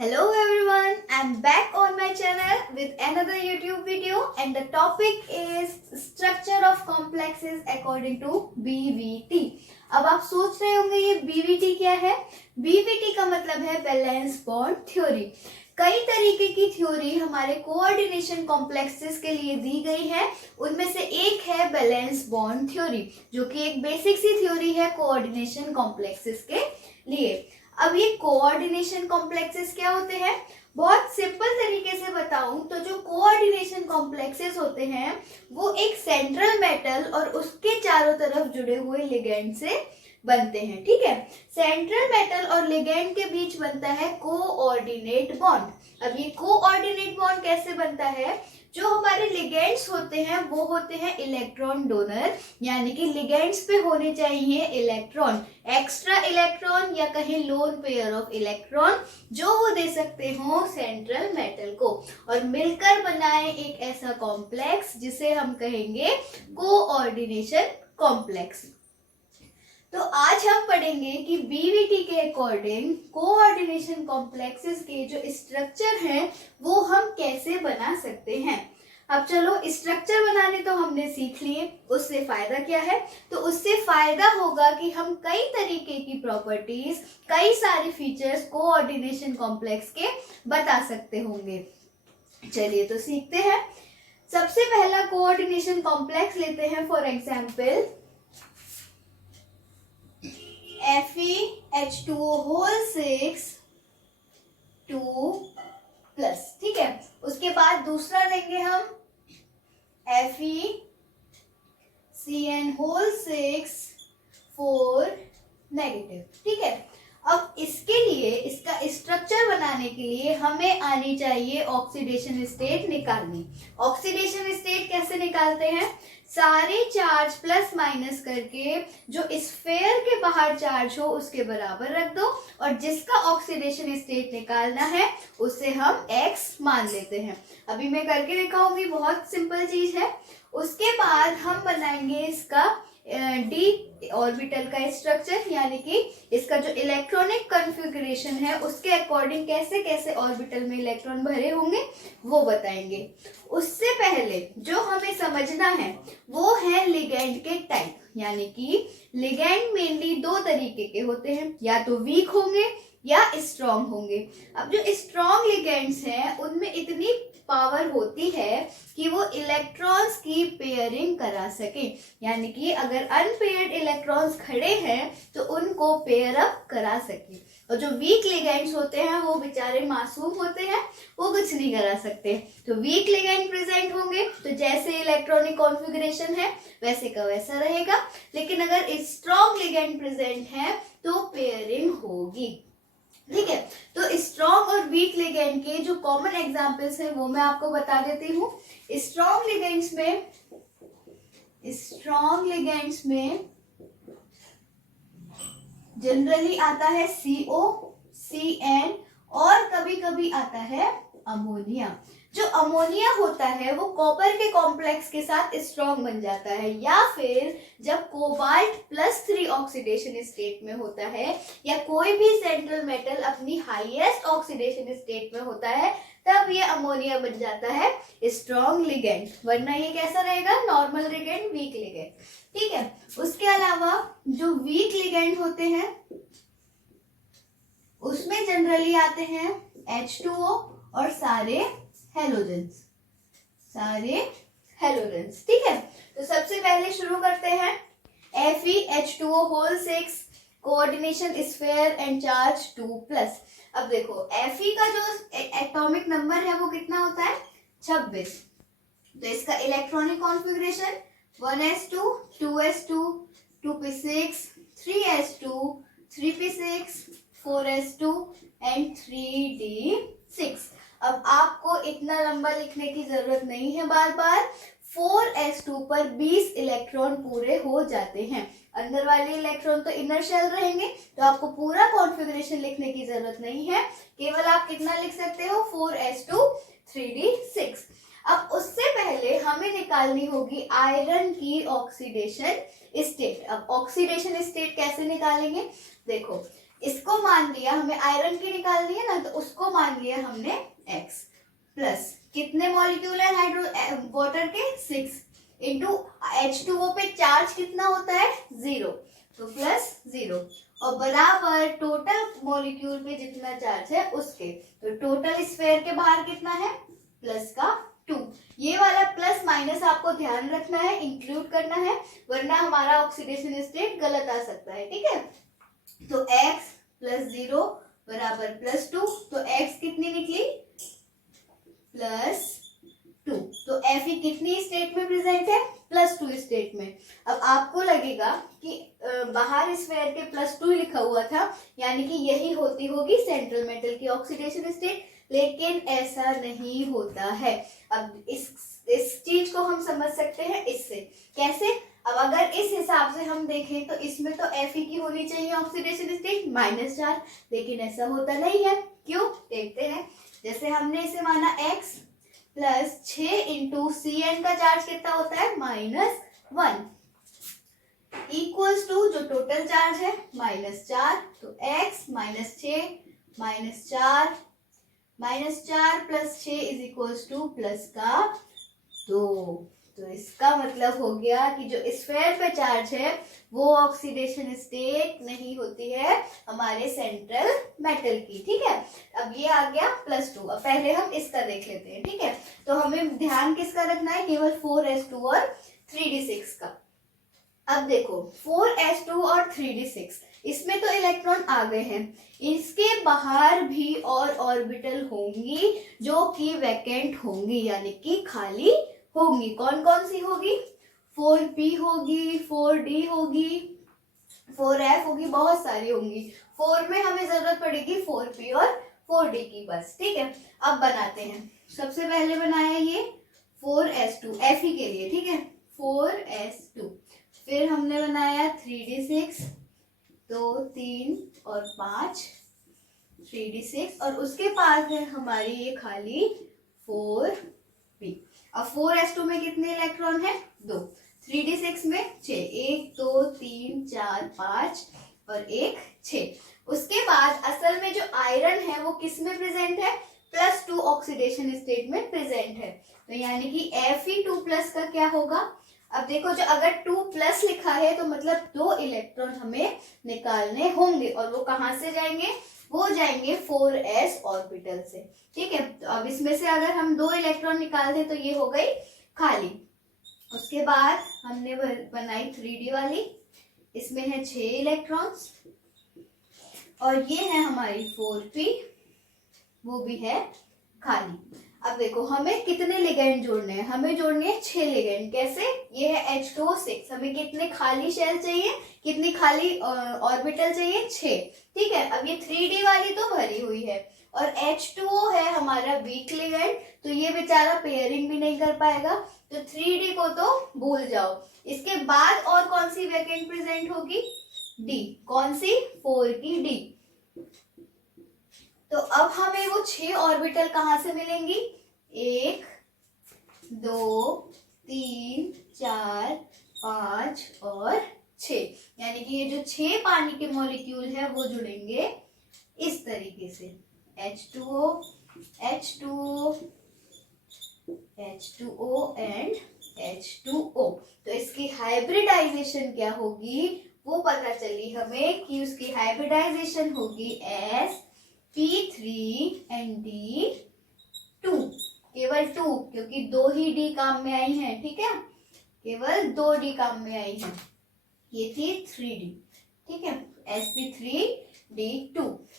Hello everyone, I'm back on my channel with another YouTube video and the topic is structure of complexes according to BVT। अब आप सोच रहे होंगे ये BVT क्या है? BVT का मतलब है बैलेंस बॉन्ड थ्योरी। कई तरीके की थ्योरी हमारे कोऑर्डिनेशन कॉम्प्लेक्सेस के लिए दी गई है, उनमें से एक है बैलेंस बॉन्ड थ्योरी, जो कि एक बेसिक सी थ्योरी है कोऑर्डिनेशन कॉम्प्लेक्सेस के लिए। अब ये कोऑर्डिनेशन कॉम्प्लेक्सेस क्या होते हैं? बहुत सिंपल तरीके से बताऊं तो जो कोऑर्डिनेशन कॉम्प्लेक्सेस होते हैं वो एक सेंट्रल मेटल और उसके चारों तरफ जुड़े हुए लिगेंड से बनते हैं। ठीक है, सेंट्रल मेटल और लिगेंड के बीच बनता है कोऑर्डिनेट बॉन्ड। अब ये कोऑर्डिनेट बॉन्ड कैसे बनता है? जो हमारे लिगेंड्स होते हैं वो होते हैं इलेक्ट्रॉन डोनर, यानी कि लिगेंड्स पे होने चाहिए इलेक्ट्रॉन, एक्स्ट्रा इलेक्ट्रॉन या कहीं लोन पेयर ऑफ इलेक्ट्रॉन, जो वो दे सकते हो सेंट्रल मेटल को, और मिलकर बनाए एक ऐसा कॉम्प्लेक्स जिसे हम कहेंगे कोऑर्डिनेशन कॉम्प्लेक्स। तो आज हम पढ़ेंगे कि बीवीटी के अकॉर्डिंग कोऑर्डिनेशन कॉम्प्लेक्सेस के जो स्ट्रक्चर हैं वो हम कैसे बना सकते हैं। अब चलो, स्ट्रक्चर बनाने तो हमने सीख लिए, उससे फायदा क्या है? तो उससे फायदा होगा कि हम कई तरीके की प्रॉपर्टीज, कई सारे फीचर्स कोऑर्डिनेशन कॉम्प्लेक्स के बता सकते होंगे। चलिए तो सीखते हैं। सबसे पहला कोऑर्डिनेशन कॉम्प्लेक्स लेते हैं, फॉर एग्जाम्पल FeH2O होल 6 2+। ठीक है, उसके बाद दूसरा लेंगे हम FeCN होल 6 4 नेगेटिव। ठीक है, अब इसके लिए, इसका स्ट्रक्चर बनाने के लिए हमें आनी चाहिए ऑक्सीडेशन स्टेट निकालनी। ऑक्सीडेशन स्टेट कैसे निकालते हैं? सारे चार्ज प्लस माइनस करके जो स्फेयर के बाहर चार्ज हो उसके बराबर रख दो, और जिसका ऑक्सीडेशन स्टेट निकालना है उसे हम x मान लेते हैं। अभी मैं करके दिखाऊंगी, बहुत सिंपल चीज है। उसके बाद हम बनाएंगे इसका d ऑर्बिटल का स्ट्रक्चर, यानी कि इसका जो इलेक्ट्रॉनिक कॉन्फ़िगरेशन है उसके अकॉर्डिंग कैसे कैसे ऑर्बिटल में इलेक्ट्रॉन भरे होंगे वो बताएंगे। उससे पहले जो हमें समझना है वो है लिगेंड के टाइप, यानी कि लिगेंड मेनली दो तरीके के होते हैं, या तो वीक होंगे या स्ट्रॉन्ग होंगे। अब जो स्ट्रॉन्ग लिगेंड्स हैं उनमें इतनी पावर होती है कि वो इलेक्ट्रॉन्स की पेयरिंग करा सके, यानी कि अगर अनपेयर्ड इलेक्ट्रॉन्स खड़े हैं तो उनको पेयर अप करा सके। और जो वीक लिगेंड्स होते हैं वो बेचारे मासूम होते हैं, वो कुछ नहीं करा सकते। तो वीक लिगेंड प्रेजेंट होंगे तो जैसे इलेक्ट्रॉनिक कॉन्फ़िगरेशन है वैसे का वैसा रहेगा, लेकिन अगर स्ट्रॉन्ग लिगेंड प्रेजेंट है तो पेयरिंग होगी। ठीक है, तो स्ट्रॉन्ग और वीक लिगेंड के जो कॉमन एग्जांपल्स हैं वो मैं आपको बता देती हूँ। स्ट्रॉन्ग लिगेंड्स में जनरली आता है CO, CN और कभी कभी आता है अमोनिया। जो अमोनिया होता है वो कॉपर के कॉम्प्लेक्स के साथ स्ट्रॉन्ग बन जाता है, या फिर जब कोबाल्ट +3 ऑक्सीडेशन स्टेट में होता है, या कोई भी सेंट्रल मेटल अपनी हाईएस्ट ऑक्सीडेशन स्टेट में होता है, तब ये अमोनिया बन जाता है स्ट्रॉन्ग लिगेंड। वरना ये कैसा रहेगा? Normal ligand, week ligand. ठीक है, उसके अलावा जो वीक लिगेंड होते हैं उसमें जनरली आते हैं H2O और सारे हेलोजेंस। ठीक है, तो सबसे पहले शुरू करते हैं FeH2O whole 6 coordination sphere and charge 2+। अब देखो Fe का जो एटॉमिक नंबर है वो कितना होता है? 26। तो इसका electronic configuration 1s2 2s2 2p6 3s2 3p6 4s2 and 3d6। अब आपको इतना लंबा लिखने की जरूरत नहीं है बार बार। 4s2 पर 20 इलेक्ट्रॉन पूरे हो जाते हैं। अंदर वाले इलेक्ट्रॉन तो इनर शेल रहेंगे, तो आपको पूरा कॉन्फ़िगरेशन लिखने की जरूरत नहीं है, केवल आप कितना लिख सकते हो? 4s2 3d6। अब उससे पहले हमें निकालनी होगी आयरन की ऑक्सीडेशन स्टेट। अब ऑक्सीडेशन स्टेट कैसे निकालेंगे? देखो, इसको मान लिया, हमें आयरन की निकालनी है ना, तो उसको मान लिया हमने x प्लस कितने मॉलिक्यूल है हाइड्रो वाटर के 6 इंटू H2O पे चार्ज कितना होता है 0, तो प्लस 0 और बराबर टोटल मॉलिक्यूल पे जितना चार्ज है उसके, तो टोटल स्फीयर के बाहर कितना है प्लस का 2। ये वाला प्लस माइनस आपको ध्यान रखना है, इंक्लूड करना है, वरना हमारा ऑक्सीडेशन स्टेट गलत आ सकता है, ठीक है। तो x प्लस 0 बराबर प्लस 2, तो x कितनी निकली प्लस 2। तो Fe कितनी स्टेट में प्रेजेंट है प्लस 2 स्टेट में। अब आपको लगेगा कि बाहर स्फीयर के प्लस 2 लिखा हुआ था, यानी कि यही होती होगी सेंट्रल मेटल की ऑक्सीडेशन स्टेट, लेकिन ऐसा नहीं होता है। अब इस चीज को हम समझ सकते हैं इससे, कैसे। अब अगर इस हिसाब से हम देखें तो इसमें तो Fe की होनी चाहिए ऑक्सीडेशन स्टेट -4, लेकिन ऐसा होता नहीं है, क्यों देखते हैं। जैसे हमने इसे माना x प्लस 6 इंटू Cn का चार्ज कितना होता है -1 इक्वल्स टू जो टोटल चार्ज है -4, तो x -4 plus 6 is equals two plus का 2। तो इसका मतलब हो गया कि जो स्फीयर पे चार्ज है वो ऑक्सीडेशन स्टेट नहीं होती है हमारे सेंट्रल मेटल की, ठीक है। अब ये आ गया +2। अब पहले हम इसका देख लेते हैं, ठीक है। तो हमें ध्यान किसका रखना है, केवल 4s2 और 3d6 का। अब देखो 4s2 और 3d6 इसमें तो इलेक्ट्रॉन आ गए हैं, इसके बाहर भी और ऑर्बिटल होंगी जो कि वैकेंट होंगी, यानी कि खाली होंगी। कौन कौन सी होगी, 4p होगी, 4d होगी, 4f होगी, बहुत सारी होंगी। 4 में हमें जरूरत पड़ेगी 4p और 4d की बस, ठीक है। अब बनाते हैं, सबसे पहले बनाया ये 4s2 Fe के लिए, ठीक है, 4s2। फिर हमने बनाया 3d6, 2 3 और 5 3d6, और उसके पास है हमारी ये खाली 4p। अब 4s2 में कितने इलेक्ट्रॉन है 2, 3d6 में 6, 1 2 3 4 5 और 1 6। उसके बाद असल में जो आयरन है वो किस में प्रेजेंट है +2 ऑक्सीडेशन स्टेट में प्रेजेंट है, तो यानी कि Fe2+ का क्या होगा। अब देखो जो अगर 2+ लिखा है तो मतलब 2 इलेक्ट्रॉन हमें निकालने होंगे, और वो कहां से जाएंगे, वो जाएंगे 4s ऑर्बिटल से, ठीक है। तो अब इसमें से अगर हम 2 इलेक्ट्रॉन निकाल दें तो ये हो गई खाली। उसके बाद हमने बनाई 3d वाली, इसमें है 6 इलेक्ट्रॉन्स, और ये है हमारी 4p, वो भी है खाली। अब देखो हमें कितने लिगेंड जोड़ने हैं, हमें जोड़ने हैं 6 लिगेंड। कैसे, ये है H2O6, हमें कितने खाली शेल चाहिए, कितनी खाली ऑर्बिटल चाहिए 6, ठीक है। अब ये 3d वाली तो भरी हुई है, और H2O है हमारा वीक लिगेंड, तो ये बेचारा पेयरिंग भी नहीं कर पाएगा, तो 3d को तो भूल जाओ। इसके बाद और कौन सी वैकेंट प्रेजेंट होगी, D, कौन सी 4 की D। तो अब हमें वो 6 ऑर्बिटल कहां से मिलेंगी, 1 2 3 4 5 और 6, यानी कि ये जो 6 पानी के मॉलिक्यूल है वो जुड़ेंगे इस तरीके से, H2O H2O H2O and H2O। तो इसकी हाइब्रिडाइजेशन क्या होगी वो पता चली हमें कि उसकी हाइब्रिडाइजेशन होगी P3ND2, केवल 2, क्योंकि 2 ही D काम में आई हैं, ठीक है, केवल 2 D काम में आई हैं, ये थी 3D, ठीक है, sp3d2।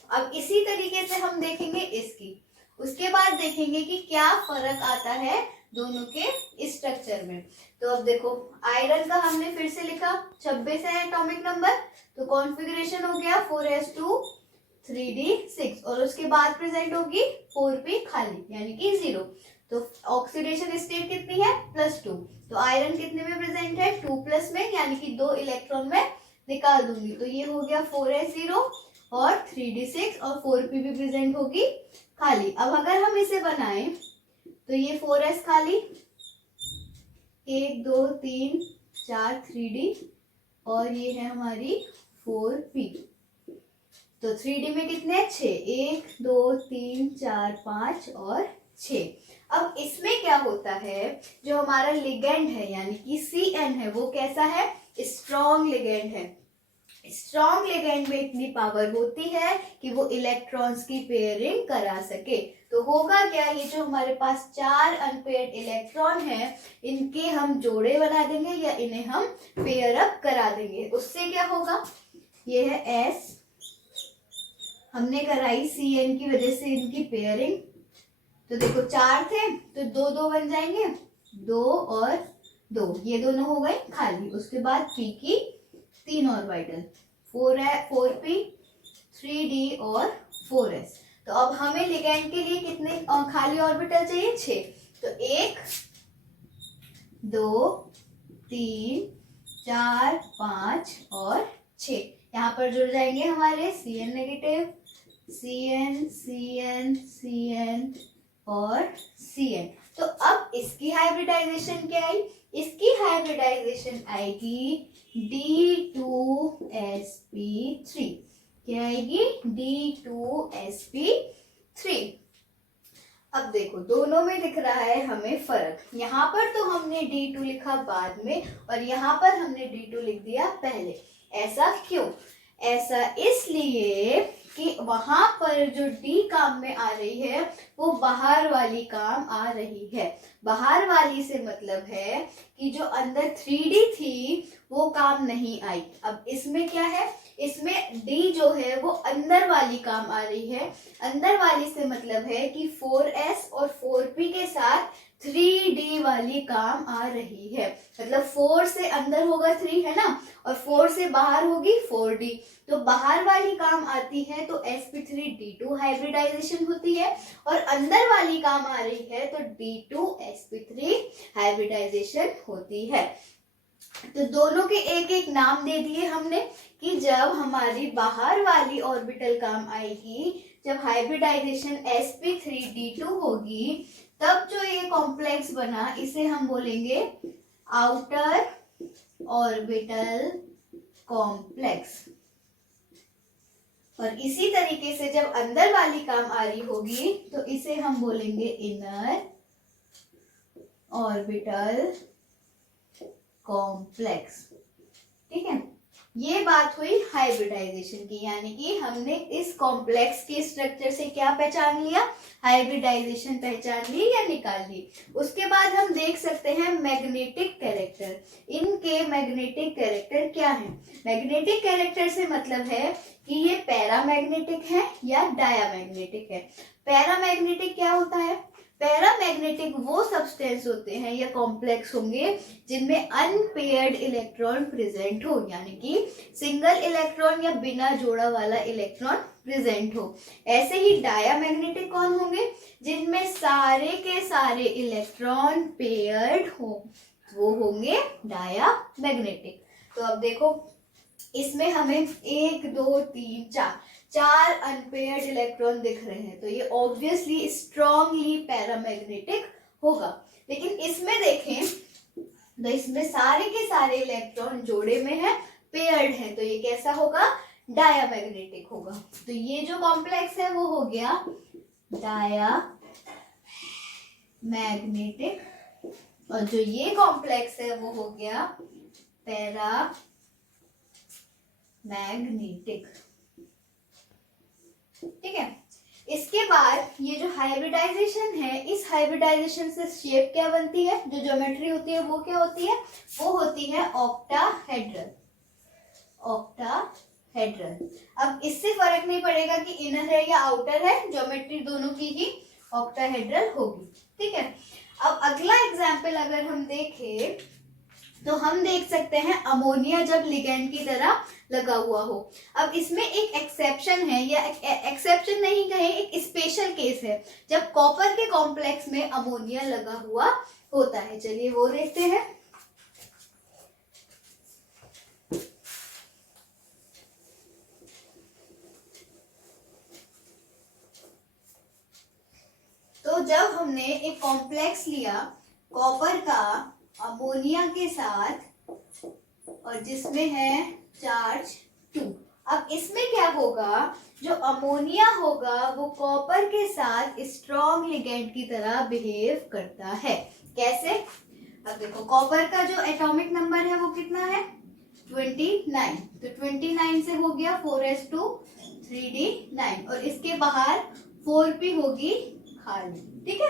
अब इसी तरीके से हम देखेंगे इसकी, उसके बाद देखेंगे कि क्या फर्क आता है दोनों के स्ट्रक्चर में। तो अब देखो आयरन का हमने फिर से लिखा 26 है एटॉमिक नंबर, तो कॉन्फ़िगरेशन हो गया 4s2 3d6, और उसके बाद प्रेजेंट होगी 4p खाली, यानी कि 0। तो ऑक्सीडेशन स्टेट कितनी है +2, तो आयरन कितने में प्रेजेंट है 2+ में, यानी कि 2 इलेक्ट्रॉन में निकाल दूंगी, तो ये हो गया 4s0 और 3d6, और 4p भी प्रेजेंट होगी खाली। अब अगर हम इसे बनाएं तो ये 4s खाली, 1 2 3 4 3d, और ये है हमारी 4p, तो 3D में कितने 6, 1 2 3 4 5 और 6। अब इसमें क्या होता है, जो हमारा लिगेंड है यानी कि Cn है वो कैसा है, स्ट्रॉन्ग लिगेंड है। स्ट्रॉन्ग लिगेंड में इतनी पावर होती है कि वो इलेक्ट्रॉन्स की पेयरिंग करा सके। तो होगा क्या, ये जो हमारे पास 4 अनपेयर्ड इलेक्ट्रॉन है इनके हम जोड़े बना देंगे या इन्हें हम पेयर अप करा देंगे। उससे क्या होगा, ये है S, हमने कराई Cn की वजह से इनकी पेयरिंग। तो देखो 4 थे तो 2 2 बन जाएंगे, 2 और 2, ये दोनों हो गए खाली। उसके बाद P की 3 ऑर्बिटल, 4 है 4p, 3d और 4s। तो अब हमें लिगैंड के लिए कितने खाली ऑर्बिटल चाहिए, 6। तो 1 2 3 4 5 और 6, यहाँ पर जुड़ जाएंगे हमारे Cn negative, Cn Cn Cn और Cn। तो अब इसकी हाइब्रिडाइजेशन क्या आई, इसकी हाइब्रिडाइजेशन आएगी D2sp3। क्या आएगी, D2sp3। अब देखो दोनों में दिख रहा है हमें फर्क, यहाँ पर तो हमने D2 लिखा बाद में और यहाँ पर हमने D2 लिख दिया पहले। ऐसा क्यों, ऐसा इसलिए कि वहां पर जो D काम में आ रही है वो बाहर वाली काम आ रही है। बाहर वाली से मतलब है कि जो अंदर 3D थी वो काम नहीं आई। अब इसमें क्या है, इसमें D जो है वो अंदर वाली काम आ रही है। अंदर वाली से मतलब है कि 4s और 4p के साथ 3D वाली काम आ रही है। मतलब 4 से अंदर होगा 3 है ना, और 4 से बाहर होगी 4D। तो बाहर वाली काम आती है तो sp3d2 हाइब्रिडाइजेशन होती है, और अंदर वाली काम आ रही है तो d2sp3 हाइब्रिडाइजेशन होती है। तो दोनों के एक एक नाम दे दिए हमने कि जब हमारी बाहर वाली ऑर्बिटल काम आएगी, जब हाइब्रिडाइजेशन sp3d2 होगी, तब जो ये कॉम्प्लेक्स बना इसे हम बोलेंगे आउटर ऑर्बिटल कॉम्प्लेक्स। और इसी तरीके से जब अंदर वाली काम आ रही होगी तो इसे हम बोलेंगे इनर ऑर्बिटल कॉम्प्लेक्स। ठीक है, ये बात हुई हाइब्रिडाइजेशन की, यानी कि हमने इस कॉम्प्लेक्स के स्ट्रक्चर से क्या पहचान लिया, हाइब्रिडाइजेशन पहचान ली या निकाल ली। उसके बाद हम देख सकते हैं मैग्नेटिक कैरेक्टर। इनके मैग्नेटिक कैरेक्टर क्या है, मैग्नेटिक कैरेक्टर से मतलब है कि ये पैरामैग्नेटिक है या डायामैग्नेटिक है। पैरामैग्नेटिक क्या होता है, पैरामैग्नेटिक वो सब्सटेंस होते हैं या कॉम्प्लेक्स होंगे जिनमें अनपेयर्ड इलेक्ट्रॉन प्रेजेंट हो, यानी कि सिंगल इलेक्ट्रॉन या बिना जोड़ा वाला इलेक्ट्रॉन प्रेजेंट हो। ऐसे ही डायामैग्नेटिक कौन होंगे, जिनमें सारे के सारे इलेक्ट्रॉन पेयर्ड हो, वो होंगे डायामैग्नेटिक। तो अब देखो इसमें हमें 1 2 3 4 अनपेयर्ड इलेक्ट्रॉन दिख रहे हैं, तो ये ऑब्वियसली स्ट्रॉन्गली पैरामैग्नेटिक होगा। लेकिन इसमें देखें तो इसमें सारे के सारे इलेक्ट्रॉन जोड़े में है, पेयर्ड है, तो ये कैसा होगा, डायामैग्नेटिक होगा। तो ये जो कॉम्प्लेक्स है वो हो गया डायामैग्नेटिक, और जो ये कॉम्प्लेक्स है वो हो गया पैरामैग्नेटिक। ठीक है, इसके बाद ये जो हाइब्रिडाइजेशन है, इस हाइब्रिडाइजेशन से शेप क्या बनती है, जो ज्योमेट्री होती है वो क्या होती है, वो होती है ऑक्टाहेड्रल। ऑक्टाहेड्रल। अब इससे फर्क नहीं पड़ेगा कि इनर है या आउटर है, ज्योमेट्री दोनों की ही ऑक्टाहेड्रल होगी। ठीक है, अब अगला एग्जाम्पल अगर हम देखें तो हम देख सकते हैं अमोनिया जब लिगेंड की तरह लगा हुआ हो। अब इसमें एक एक्सेप्शन है, या एक्सेप्शन नहीं कहें, एक स्पेशल केस है जब कॉपर के कॉम्प्लेक्स में अमोनिया लगा हुआ होता है। चलिए वो देखते हैं। तो जब हमने एक कॉम्प्लेक्स लिया कॉपर का अमोनिया के साथ, और जिसमें है चार्ज 2, अब इसमें क्या होगा जो अमोनिया होगा वो कॉपर के साथ स्ट्रॉन्ग लिगेंड की तरह बिहेव करता है। कैसे? अब देखो कॉपर का जो एटॉमिक नंबर है वो कितना है 29, तो 29 से हो गया 4s2 3d9 और इसके बाहर 4p होगी खाली। ठीक है,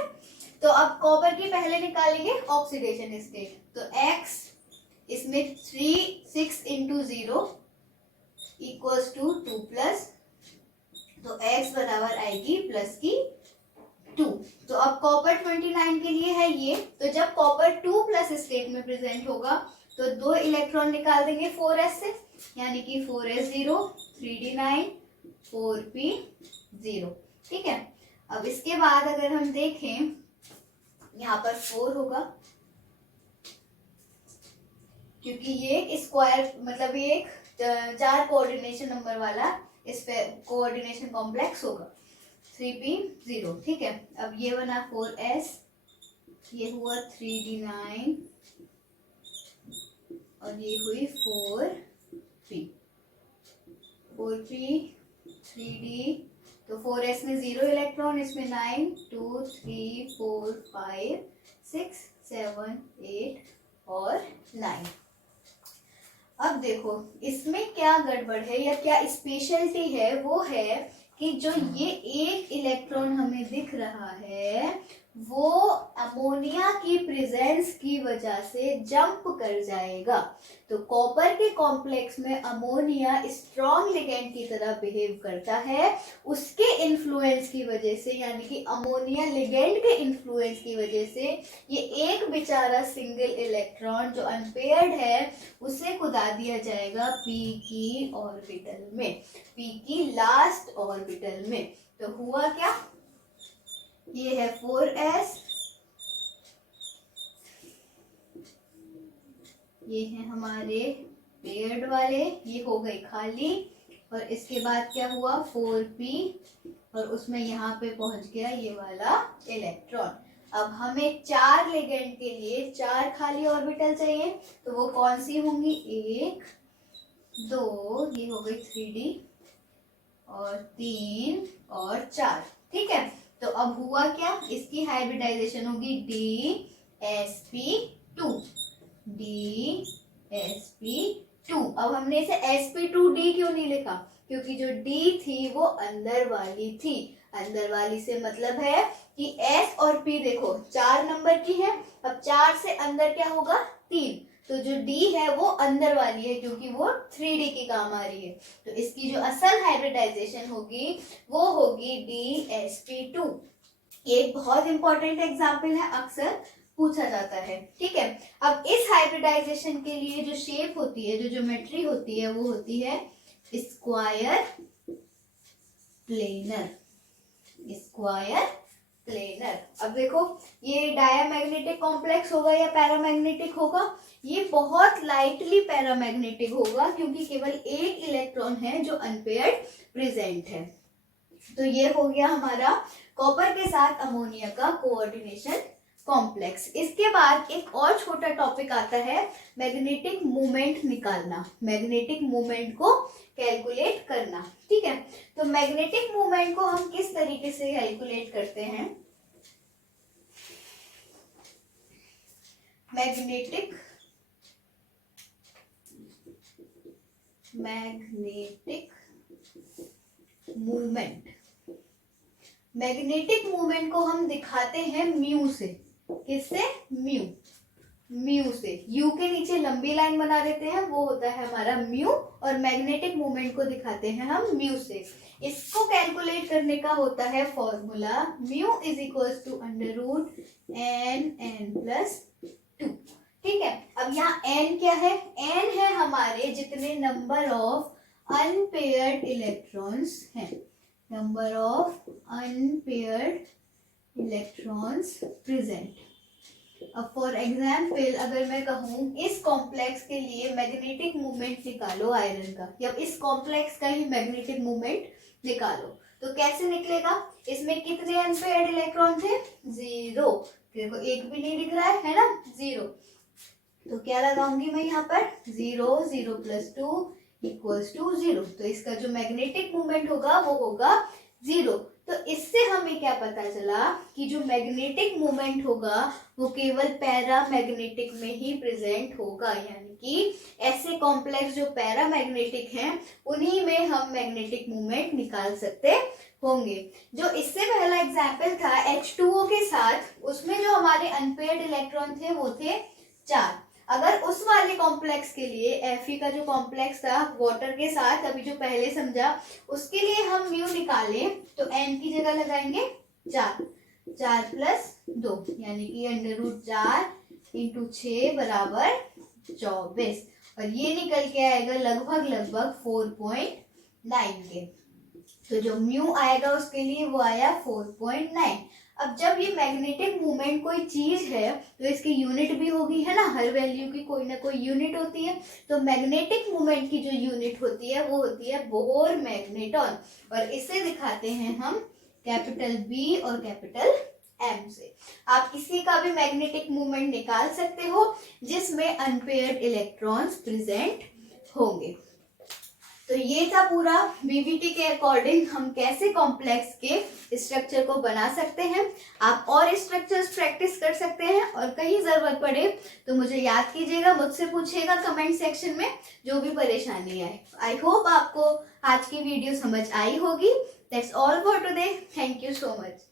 तो अब कॉपर की पहले निकालेंगे ऑक्सीडेशन स्टेट, तो x इसमें 6 इंटू 0 इक्वल्स टू 2 प्लस, तो x बराबर आएगी प्लस की 2। तो अब कॉपर 29 के लिए है ये, तो जब कॉपर 2 प्लस स्टेट में प्रेजेंट होगा तो 2 इलेक्ट्रॉन निकाल देंगे 4s से, यानी कि 4s0 3d9 4p0। ठीक है, अब इसके बाद अगर हम देखें यहाँ पर 4 होगा, क्योंकि ये एक स्क्वायर मतलब ये एक 4 कोऑर्डिनेशन नंबर वाला इस पे कोऑर्डिनेशन कॉम्प्लेक्स होगा 3p0। ठीक है, अब ये बना 4s, ये हुआ 3d9 और ये हुई 4p 3d, तो 4s में 0 इलेक्ट्रॉन, इसमें 9 2 3 4 5 6 7 8 और 9। अब देखो इसमें क्या गड़बड़ है या क्या स्पेशलिटी है, वो है कि जो ये एक इलेक्ट्रॉन हमें दिख रहा है वो अमोनिया की प्रेजेंस की वजह से जंप कर जाएगा। तो कॉपर के कॉम्प्लेक्स में अमोनिया स्ट्रॉन्ग लिगेंड की तरह बिहेव करता है, उसके इन्फ्लुएंस की वजह से, यानी कि अमोनिया लिगेंड के इन्फ्लुएंस की वजह से ये एक बेचारा सिंगल इलेक्ट्रॉन जो अनपेयर्ड है उसे कुदा दिया जाएगा p की ऑर्बिटल में, p की लास्ट ऑर्बिटल में। तो हुआ क्या, ये है 4s, ये है हमारे पेयर्ड वाले, ये हो गई खाली, और इसके बाद क्या हुआ 4p और उसमें यहाँ पे पहुंच गया ये वाला इलेक्ट्रॉन। अब हमें 4 लिगेंड के लिए 4 खाली ऑर्बिटल चाहिए, तो वो कौन सी होंगी 1 2, ये हो गई 3d और 3 और 4। ठीक है, तो अब हुआ क्या, इसकी हाइब्रिडाइजेशन होगी DsP2 DsP2। अब हमने इसे sp2d क्यों नहीं लिखा, क्योंकि जो d थी वो अंदर वाली थी। अंदर वाली से मतलब है कि s और p देखो 4 नंबर की है, अब 4 से अंदर क्या होगा 3, तो जो D है वो अंदर वाली है क्योंकि वो 3D की काम आ रही है। तो इसकी जो असल हाइब्रिडाइजेशन होगी वो होगी DsP2। ये एक बहुत इंपॉर्टेंट एग्जाम्पल है, अक्सर पूछा जाता है। ठीक है, अब इस हाइब्रिडाइजेशन के लिए जो शेप होती है, जो ज्योमेट्री होती है, वो होती है स्क्वायर प्लेनर। Square planar. अब देखो ये डायमैग्नेटिक कॉम्प्लेक्स होगा या पैरामैग्नेटिक होगा, ये बहुत लाइटली पैरामैग्नेटिक होगा क्योंकि केवल एक इलेक्ट्रॉन है जो अनपेयर्ड प्रेजेंट है। तो ये हो गया हमारा कॉपर के साथ अमोनिया का कोऑर्डिनेशन कॉम्प्लेक्स। इसके बाद एक और छोटा टॉपिक आता है मैग्नेटिक मोमेंट निकालना, मैग्नेटिक मोमेंट को कैलकुलेट करना। ठीक है, तो मैग्नेटिक मोमेंट को हम किस तरीके से कैलकुलेट करते हैं, मैग्नेटिक मूवमेंट, मैग्नेटिक मूवमेंट को हम दिखाते हैं म्यू से। किससे? म्यू से। यू के नीचे लंबी लाइन बना देते हैं, वो होता है हमारा म्यू, और मैग्नेटिक मूवमेंट को दिखाते हैं हम म्यू से। इसको कैलकुलेट करने का होता है formula mu is equals to √n+2। ठीक है, अब यहाँ n क्या है, n है हमारे जितने नंबर ऑफ अनपेयर्ड इलेक्ट्रॉन्स हैं, number of unpaired electrons present. अब फॉर एग्जाम्पल अगर मैं कहूँ इस कॉम्प्लेक्स के लिए मैग्नेटिक मूवमेंट निकालो आयरन का, या इस कॉम्प्लेक्स का ही मैग्नेटिक मूवमेंट निकालो, तो कैसे निकलेगा, इसमें कितने अनपेयर्ड इलेक्ट्रॉन थे 0, देखो एक भी नहीं दिख रहा है ना 0, तो क्या लगाऊंगी मैं यहाँ पर 0 0 + 2 इक्वल्स टू 0। तो इसका जो मैग्नेटिक मोमेंट होगा वो होगा 0। तो इससे हमें क्या पता चला कि जो मैग्नेटिक मोमेंट होगा वो केवल पैरामैग्नेटिक में ही प्रेजेंट होगा, यानी कि ऐसे कॉम्प्लेक्स जो पैरामैग्नेटिक हैं उन्हीं में हम मैग्नेटिक मोमेंट निकाल सकते होंगे। जो इससे पहला एग्जाम्पल था H2O के साथ, उसमें जो हमारे अनपेयर्ड इलेक्ट्रॉन थे वो थे 4। अगर उस वाले कॉम्प्लेक्स के लिए Fe का जो कॉम्प्लेक्स था वाटर के साथ, अभी जो पहले समझा, उसके लिए हम म्यू निकालें तो n की जगह लगाएंगे 4, 4 प्लस 2 यानी कि √4 इंटू 6 बराबर 24, और ये निकल के आएगा लगभग 4.9 के। तो जो म्यू आएगा उसके लिए वो आया 4.9। अब जब ये मैग्नेटिक मोमेंट कोई चीज है तो इसकी यूनिट भी होगी, है ना, हर वैल्यू की कोई ना कोई यूनिट होती है। तो मैग्नेटिक मोमेंट की जो यूनिट होती है वो होती है बोर मैग्नेटॉन, और इसे दिखाते हैं हम कैपिटल B और कैपिटल M से। आप किसी का भी मैग्नेटिक मोमेंट निकाल सकते हो जिसमें अनपेयर्ड इलेक्ट्रॉन्स प्रेजेंट होंगे। तो ये था पूरा बीवीटी के अकॉर्डिंग हम कैसे कॉम्प्लेक्स के स्ट्रक्चर को बना सकते हैं। आप और स्ट्रक्चर्स प्रैक्टिस कर सकते हैं, और कहीं जरूरत पड़े तो मुझे याद कीजिएगा, मुझसे पूछिएगा कमेंट सेक्शन में जो भी परेशानी आए। आई होप आपको आज की वीडियो समझ आई होगी। That's all for today. Thank you so much.